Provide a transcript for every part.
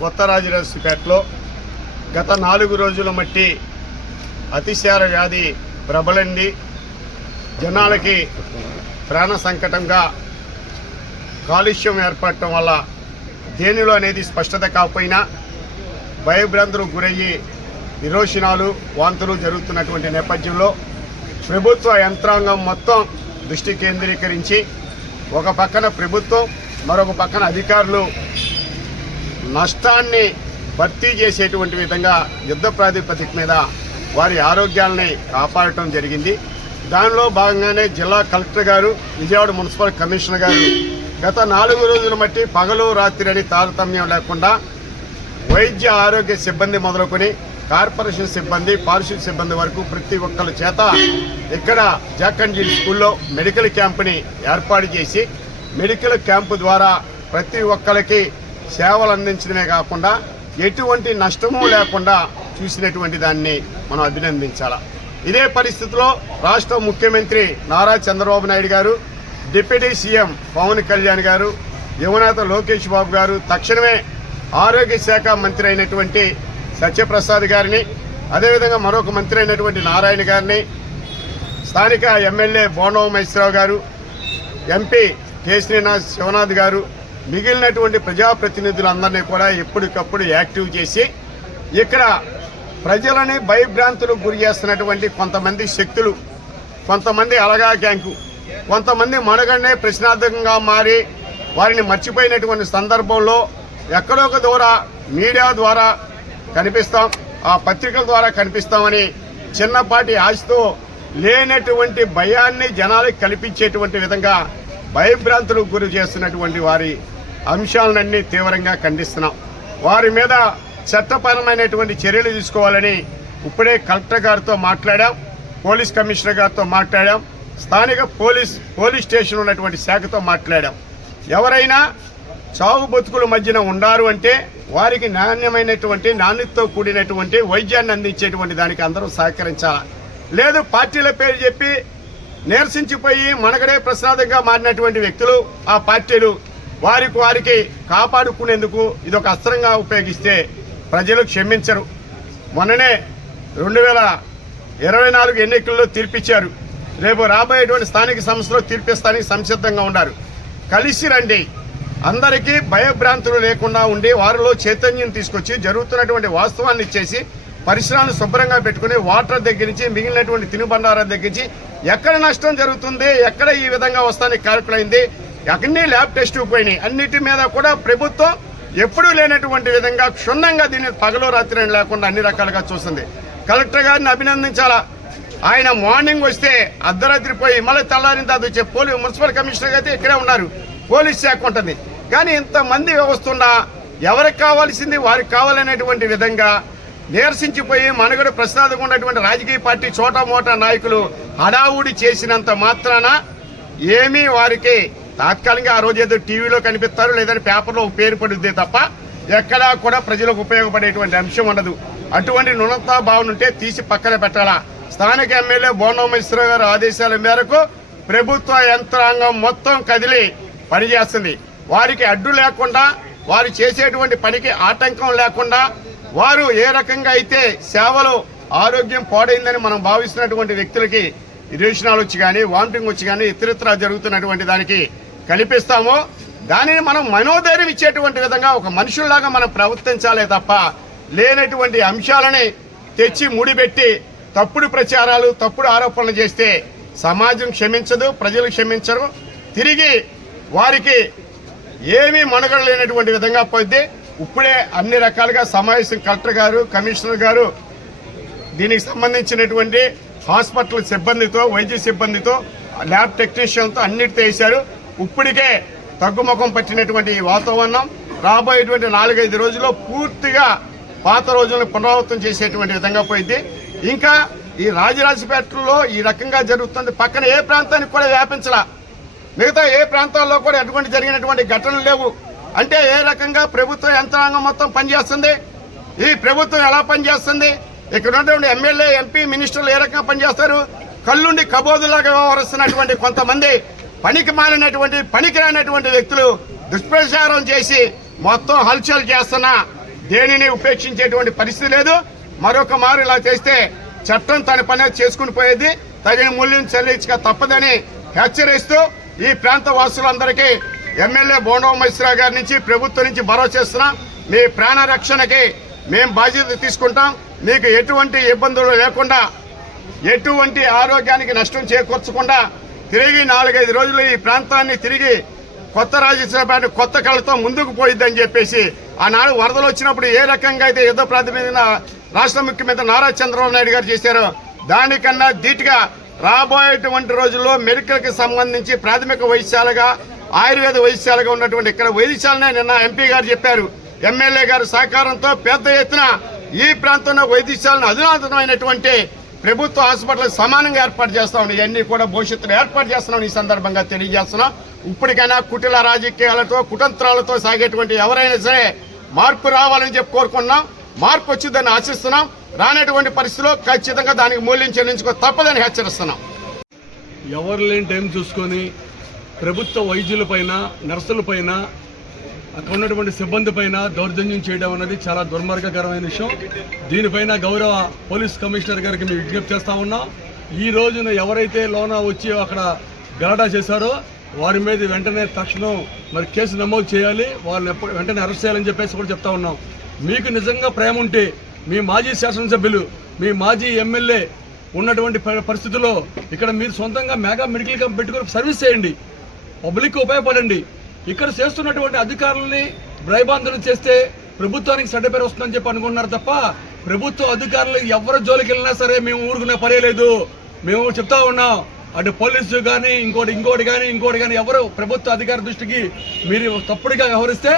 కొత్త రాజరాజుపేటలో గత నాలుగు రోజుల మట్టి అతిశార వ్యాధి ప్రబలండి జనాలకి ప్రాణ సంకటంగా కాలుష్యం ఏర్పడటం వల్ల దేనిలో అనేది స్పష్టత కాకపోయినా భయభ్రాంతులకు గురయ్యి విరోచనాలు వాంతులు జరుగుతున్నటువంటి నేపథ్యంలో ప్రభుత్వ యంత్రాంగం మొత్తం దృష్టి కేంద్రీకరించి ఒక పక్కన ప్రభుత్వం మరొక పక్కన అధికారులు నష్టాన్ని భర్తీ చేసేటువంటి విధంగా యుద్ధ ప్రాతిపదిక మీద వారి ఆరోగ్యాలని కాపాడటం జరిగింది. దానిలో భాగంగానే జిల్లా కలెక్టర్ గారు విజయవాడ మున్సిపల్ కమిషనర్ గారు గత నాలుగు రోజుల మట్టి పగలు రాత్రి అని తారతమ్యం లేకుండా వైద్య ఆరోగ్య సిబ్బంది మొదలుకొని కార్పొరేషన్ సిబ్బంది పారిశుద్ధ్య సిబ్బంది వరకు ప్రతి ఒక్కరి చేత ఇక్కడ జాక్ స్కూల్లో మెడికల్ క్యాంపుని ఏర్పాటు చేసి మెడికల్ క్యాంపు ద్వారా ప్రతి ఒక్కరికి సేవలు అందించడమే కాకుండా ఎటువంటి నష్టము లేకుండా చూసినటువంటి దాన్ని మనం అభినందించాలి. ఇదే పరిస్థితిలో రాష్ట్ర ముఖ్యమంత్రి నారా చంద్రబాబు నాయుడు గారు డిప్యూటీ సీఎం పవన్ కళ్యాణ్ గారు యువనేత లోకేష్ బాబు గారు తక్షణమే ఆరోగ్య శాఖ మంత్రి అయినటువంటి సత్యప్రసాద్ గారిని అదేవిధంగా మరొక మంత్రి అయినటువంటి నారాయణ గారిని స్థానిక ఎమ్మెల్యే బోనవ మహేశ్వరరావు గారు ఎంపీ కేశీనాథ్ శివనాథ్ గారు మిగిలినటువంటి ప్రజాప్రతినిధులందరినీ కూడా ఎప్పటికప్పుడు యాక్టివ్ చేసి ఇక్కడ ప్రజలని భయభ్రాంతులకు గురి చేస్తున్నటువంటి కొంతమంది శక్తులు కొంతమంది అలగా గ్యాంకు కొంతమంది మనగడనే ప్రశ్నార్థకంగా మారి వారిని మర్చిపోయినటువంటి సందర్భంలో ఎక్కడో ఒక ద్వారా మీడియా ద్వారా కనిపిస్తాం. ఆ పత్రికల ద్వారా కనిపిస్తామని చిన్నపాటి ఆశతో లేనటువంటి భయాన్ని జనాలకు కల్పించేటువంటి విధంగా భయభ్రాంతులకు గురి చేస్తున్నటువంటి వారి అంశాలన్నీ తీవ్రంగా ఖండిస్తున్నాం. వారి మీద చట్టపరమైనటువంటి చర్యలు తీసుకోవాలని ఇప్పుడే కలెక్టర్ గారితో మాట్లాడాం పోలీస్ కమిషనర్ గారితో మాట్లాడాం స్థానిక పోలీస్ పోలీస్ స్టేషన్ ఉన్నటువంటి శాఖతో మాట్లాడాం. ఎవరైనా చావు బతుకుల మధ్యన ఉండారు అంటే వారికి నాణ్యమైనటువంటి నాణ్యతతో కూడినటువంటి వైద్యాన్ని అందించేటువంటి దానికి అందరూ సహకరించాలి? లేదు పార్టీల పేరు చెప్పి నీరసించిపోయి మనగడే ప్రసాదంగా మారినటువంటి వ్యక్తులు ఆ పార్టీలు వారికి వారికి కాపాడుకునేందుకు ఇది ఒక అస్త్రంగా ఉపయోగిస్తే ప్రజలు క్షమించరు. మొన్ననే రెండు వేల ఇరవై నాలుగు ఎన్నికల్లో తీర్పిచ్చారు. రేపు రాబోయేటువంటి స్థానిక సంస్థలో తీర్పిస్తానికి సంసిద్ధంగా ఉన్నారు కలిసి రండి. అందరికీ భయభ్రాంతులు లేకుండా ఉండి వారిలో చైతన్యం తీసుకొచ్చి జరుగుతున్నటువంటి వాస్తవాన్ని ఇచ్చేసి పరిసరాలను శుభ్రంగా పెట్టుకుని వాటర్ దగ్గర నుంచి మిగిలినటువంటి తినుబండారం దగ్గర నుంచి ఎక్కడ నష్టం జరుగుతుంది ఎక్కడ ఈ విధంగా వస్తానికి కారకులైంది అన్ని ల్యాబ్ టెస్ట్ పోయినాయి. అన్నిటి మీద కూడా ప్రభుత్వం ఎప్పుడూ లేనటువంటి విధంగా క్షుణ్ణంగా దీన్ని పగలు రాత్రి అని లేకుండా అన్ని రకాలుగా చూస్తుంది కలెక్టర్ గారిని అభినందించాలా? ఆయన మార్నింగ్ వస్తే అర్ధరాత్రి పోయి మళ్ళీ తెల్లారిన తర్వాత వచ్చే పోలీ మున్సిపల్ కమిషనర్ అయితే ఇక్కడే ఉన్నారు. పోలీస్ శాఖ ఉంటుంది. కానీ ఇంతమంది వ్యవస్థ ఉన్నా ఎవరికి కావాల్సింది వారికి కావాలనేటువంటి విధంగా నీరసించిపోయి మనుగడ ప్రసాదంగా ఉన్నటువంటి రాజకీయ పార్టీ చోటా నాయకులు హడావుడి చేసినంత మాత్రాన ఏమీ వారికి తాత్కాలికంగా ఆ రోజు ఏదో టీవీలో కనిపిస్తారు లేదంటే పేపర్లో పేరు పడుద్ది తప్ప ఎక్కడా కూడా ప్రజలకు ఉపయోగపడేటువంటి అంశం ఉండదు. అటువంటి నుణతా భావన ఉంటే తీసి పక్కన పెట్టాలా? స్థానిక ఎమ్మెల్యే బోండోమేశ్వర గారు ఆదేశాల మేరకు ప్రభుత్వ యంత్రాంగం మొత్తం కదిలి పనిచేస్తుంది. వారికి అడ్డు లేకుండా వారు చేసేటువంటి పనికి ఆటంకం లేకుండా వారు ఏ రకంగా అయితే సేవలు ఆరోగ్యం పాడైందని మనం భావిస్తున్నటువంటి వ్యక్తులకి ఇరేషనాలు వచ్చి కానీ వామిటింగ్ వచ్చి కానీ ఇతరత్ర జరుగుతున్నటువంటి దానికి కల్పిస్తామో. దానిని మనం మనోధైర్యం ఇచ్చేటువంటి విధంగా ఒక మనుషుల్లాగా మనం ప్రవర్తించాలే తప్ప లేనటువంటి అంశాలని తెచ్చి ముడిపెట్టి తప్పుడు ప్రచారాలు తప్పుడు ఆరోపణలు చేస్తే సమాజం క్షమించదు ప్రజలు క్షమించరు. తిరిగి వారికి ఏమీ మనుగడ లేనటువంటి విధంగా పోతే ఇప్పుడే అన్ని రకాలుగా సమావేశం కలెక్టర్ గారు కమిషనర్ గారు దీనికి సంబంధించినటువంటి హాస్పిటల్ సిబ్బందితో వైద్య సిబ్బందితో ల్యాబ్ టెక్నీషియన్తో అన్నిటితో వేశారు. ఇప్పటికే తగ్గుముఖం పట్టినటువంటి ఈ వాతావరణం రాబోయేటువంటి నాలుగైదు రోజుల్లో పూర్తిగా పాత రోజులను పునరావృతం చేసేటువంటి విధంగా పోయింది. ఇంకా ఈ రాజరాజపేటలో ఈ రకంగా జరుగుతుంది. పక్కన ఏ ప్రాంతానికి కూడా వ్యాపించలా. మిగతా ఏ ప్రాంతాల్లో కూడా ఎటువంటి జరిగినటువంటి ఘటనలు లేవు. అంటే ఏ రకంగా ప్రభుత్వ యంత్రాంగం మొత్తం పనిచేస్తుంది? ఈ ప్రభుత్వం ఎలా పనిచేస్తుంది? ఇక్కడ ఉన్నటువంటి ఎమ్మెల్యే ఎంపీ మినిస్టర్లు ఏ రకంగా పనిచేస్తారు? కళ్ళుండి కబోదులాగా వ్యవహరిస్తున్నటువంటి కొంతమంది పనికి మాలినటువంటి పనికి రానటువంటి వ్యక్తులు దుష్ప్రచారం చేసి మొత్తం హల్చల్ చేస్తున్నా దేనిని ఉపేక్షించేటువంటి పరిస్థితి లేదు. మరొక మారు ఇలా చేస్తే చట్టం తన పని చేసుకుని పోయేది. తగిన మూల్యం చెల్లించక తప్పదని హెచ్చరిస్తూ ఈ ప్రాంత వాసులందరికీ ఎమ్మెల్యే బోండవ గారి నుంచి ప్రభుత్వం నుంచి భరోసా చేస్తున్నా. మీ ప్రాణ రక్షణకి మేము బాధ్యత తీసుకుంటాం. మీకు ఎటువంటి ఇబ్బందులు లేకుండా ఎటువంటి ఆరోగ్యానికి నష్టం చేకూర్చకుండా తిరిగి నాలుగైదు రోజులు ఈ ప్రాంతాన్ని తిరిగి కొత్త రాజేశ్వరపేట కొత్త కళతో ముందుకు పోయిద్దని చెప్పేసి ఆనాడు వరదలు వచ్చినప్పుడు ఏ రకంగా అయితే యుద్ధ ప్రాతిపదికన రాష్ట్ర ముఖ్యమంత్రి నారా చంద్రబాబు నాయుడు గారు చేశారో దానికన్నా ధీటుగా రాబోయేటువంటి రోజుల్లో మెడికల్కి సంబంధించి ప్రాథమిక వైద్యశాలగా ఆయుర్వేద వైద్యశాలగా ఉన్నటువంటి ఇక్కడ వైద్యశాలనే నిన్న ఎంపీ గారు చెప్పారు. ఎమ్మెల్యే గారు సహకారంతో పెద్ద ఎత్తున ఈ ప్రాంతంలో వైద్యశాలను అధునాతనమైనటువంటి ప్రభుత్వ హాస్పిటల్ సమానంగా ఏర్పాటు చేస్తా ఉన్నాయి ఇవన్నీ కూడా భవిష్యత్తులో ఏర్పాటు చేస్తున్నాం ఈ సందర్భంగా తెలియజేస్తున్నాం. ఇప్పటికైనా కుటిల రాజకీయాలతో కుటంత్రాలతో సాగేటువంటి ఎవరైనా సరే మార్పు రావాలని చెప్పి కోరుకున్నాం మార్పు వచ్చిందని ఆశిస్తున్నాం. రానటువంటి పరిస్థితిలో ఖచ్చితంగా దానికి మూల్యం చెల్లించుకో తప్పదని హెచ్చరిస్తున్నాం. ఎవరు లేని టైం చూసుకొని ప్రభుత్వ వైద్యులపైన నర్సులపైన అక్కడ ఉన్నటువంటి సిబ్బంది పైన దౌర్జన్యం చేయడం అనేది చాలా దుర్మార్గకరమైన విషయం. దీనిపైన గౌరవ పోలీస్ కమిషనర్ గారికి మేము విజ్ఞప్తి చేస్తా ఉన్నాం. ఈ రోజున ఎవరైతే లోన వచ్చి అక్కడ గలాటా చేశారో వారి మీద వెంటనే తక్షణం మరి కేసు నమోదు చేయాలి. వాళ్ళని ఎప్పుడు వెంటనే అరెస్ట్ చేయాలని చెప్పేసి కూడా చెప్తా ఉన్నాం. మీకు నిజంగా ప్రేమ ఉంటే మీ మాజీ శాసనసభ్యులు మీ మాజీ ఎమ్మెల్యే ఉన్నటువంటి పరిస్థితుల్లో ఇక్కడ మీరు సొంతంగా మెగా మెడికల్ క్యాంప్ పెట్టుకుని సర్వీస్ చేయండి. పబ్లిక్ ఉపయోగపడండి. ఇక్కడ చేస్తున్నటువంటి అధికారులని భయబాంధనం చేస్తే ప్రభుత్వానికి సడ్డ పేరు వస్తుందని చెప్పి అనుకున్నారు తప్ప ప్రభుత్వ అధికారులు ఎవరి జోలికి వెళ్ళినా సరే మేము ఊరుకునే పర్యలేదు లేదు. మేము చెప్తా ఉన్నాం. అటు పోలీసు కానీ ఇంకోటి ఇంకోటి కానీ ఇంకోటి కానీ ఎవరు ప్రభుత్వ అధికార దృష్టికి మీరు తప్పుడుగా వ్యవహరిస్తే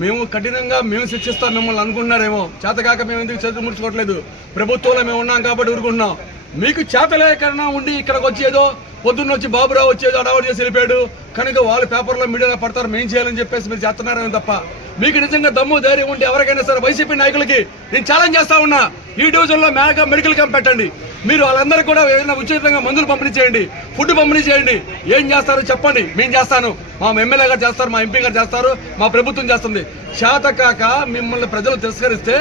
మేము కఠినంగా మేము శిక్షిస్తాం మిమ్మల్ని అనుకుంటున్నారేమో. చేతకాక మేము ఎందుకు చేతులు ముడుచుకోవట్లేదు? ప్రభుత్వంలో మేము ఉన్నాం కాబట్టి ఊరుకుంటున్నాం. మీకు చేతలేకరణ ఉండి ఇక్కడికి వచ్చి ఏదో పొద్దున్న వచ్చి బాబురావు వచ్చి ఏదో అడవాడు చేసి వెళ్ళిపోయాడు. కనుక వాళ్ళు పేపర్లో మీడియాలో పడతారు మేం చేయాలని చెప్పేసి మీరు చేస్తున్నారని తప్ప. మీకు నిజంగా దమ్ము ధైర్యం ఉంటే ఎవరికైనా సరే వైసీపీ నాయకులకి నేను ఛాలెంజ్ చేస్తా ఉన్నా. ఈ డివిజన్లో మేక మెడికల్ క్యాంప్ పెట్టండి. మీరు వాళ్ళందరూ కూడా ఏదైనా ఉచితంగా మందులు పంపిణీ చేయండి. ఫుడ్ పంపిణీ చేయండి. ఏం చేస్తారో చెప్పండి. మేము చేస్తాను. మా ఎమ్మెల్యే గారు చేస్తారు మా ఎంపీ గారు చేస్తారు మా ప్రభుత్వం చేస్తుంది. చేతకాక మిమ్మల్ని ప్రజలు తిరస్కరిస్తే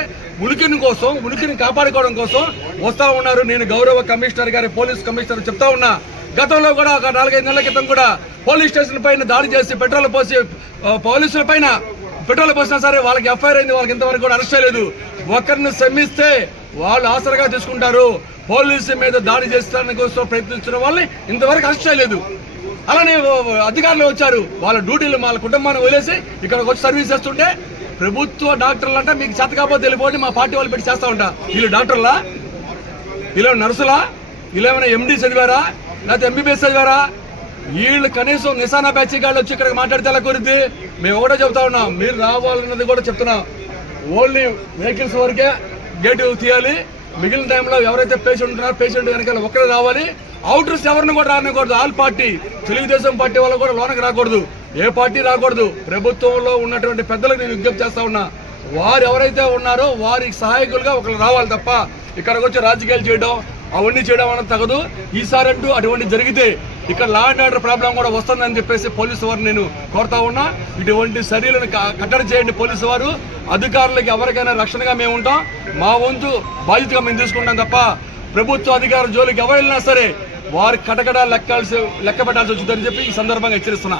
ఉనికిని కోసం ఉనికిని కాపాడుకోవడం కోసం వస్తా ఉన్నారు. నేను గౌరవ కమిషనర్ గారి పోలీస్ కమిషనర్ చెప్తా ఉన్నా. గతంలో కూడా ఒక నాలుగైదు నెలల క్రితం కూడా పోలీస్ స్టేషన్ పైన దాడి చేసి పెట్రోల్ పోసి పోలీసుల పైన పెట్రోల్ పోసినా సరే వాళ్ళకి ఎఫ్ఐఆర్ అయింది. వాళ్ళకి ఇంతవరకు కూడా అరెస్ట్ చేయలేదు. ఒకరిని శ్రమిస్తే వాళ్ళు ఆసరగా తీసుకుంటారు. పోలీసు మీద దాడి చేస్తానికి కోసం ప్రయత్నించిన వాళ్ళని ఇంతవరకు అరెస్ట్ చేయలేదు. అలానే అధికారులు వచ్చారు. వాళ్ళ డ్యూటీలు వాళ్ళ కుటుంబాన్ని వదిలేసి ఇక్కడికి వచ్చి సర్వీస్ చేస్తుంటే ప్రభుత్వ డాక్టర్లు అంటే మీకు చేత కాకపోతే వెళ్ళిపోండి మా పార్టీ వాళ్ళు పెట్టి చేస్తూ ఉంటా. వీళ్ళు డాక్టర్లా? ఇలా నర్సులా? ఇలా ఏమైనా చదివారా? లేకపోతే ఎంబీబీఎస్ చదివారా? వీళ్ళు కనీసం నిశానా బ్యాచ్ గాళ్ళు వచ్చి ఇక్కడ మాట్లాడితే ఎలా కురిద్ది మేము ఒకటే చెప్తా ఉన్నాం. మీరు రావాలన్నది కూడా చెప్తున్నాం. ఓన్లీ వెహికల్స్ వరకే గేట్ తీయాలి? మిగిలిన టైంలో ఎవరైతే పేషెంట్ ఉన్నారో పేషెంట్ కనుక ఒక్కరే రావాలి. అవుటర్స్ ఎవరిని కూడా రానికూడదు ఆల్ పార్టీ తెలుగుదేశం పార్టీ వాళ్ళు కూడా లోనకి రాకూడదు. ఏ పార్టీ రాకూడదు. ప్రభుత్వంలో ఉన్నటువంటి పెద్దలకు నేను విజ్ఞప్తి చేస్తా ఉన్నా. వారు ఎవరైతే ఉన్నారో వారికి సహాయకులుగా ఒకరు రావాలి తప్ప ఇక్కడికి వచ్చి రాజకీయాలు చేయడం అవన్నీ చేయడం అనేది తగదు. ఈసారి అంటూ అటువంటి జరిగితే ఇక్కడ లా అండ్ ఆర్డర్ ప్రాబ్లం కూడా వస్తుందని చెప్పేసి పోలీసు వారు నేను కోరుతా ఉన్నా. ఇటువంటి చర్యలను క- కట్టడి చేయండి పోలీసు వారు. అధికారులకి ఎవరికైనా రక్షణగా మేము ఉంటాం. మా వంతు బాధ్యతగా మేము తీసుకుంటాం తప్ప ప్రభుత్వ అధికార జోలికి ఎవరు వెళ్ళినా సరే వారు కటకడా లెక్కాల్సి లెక్క పెట్టాల్సి వచ్చిందని చెప్పి ఈ సందర్భంగా హెచ్చరిస్తున్నా.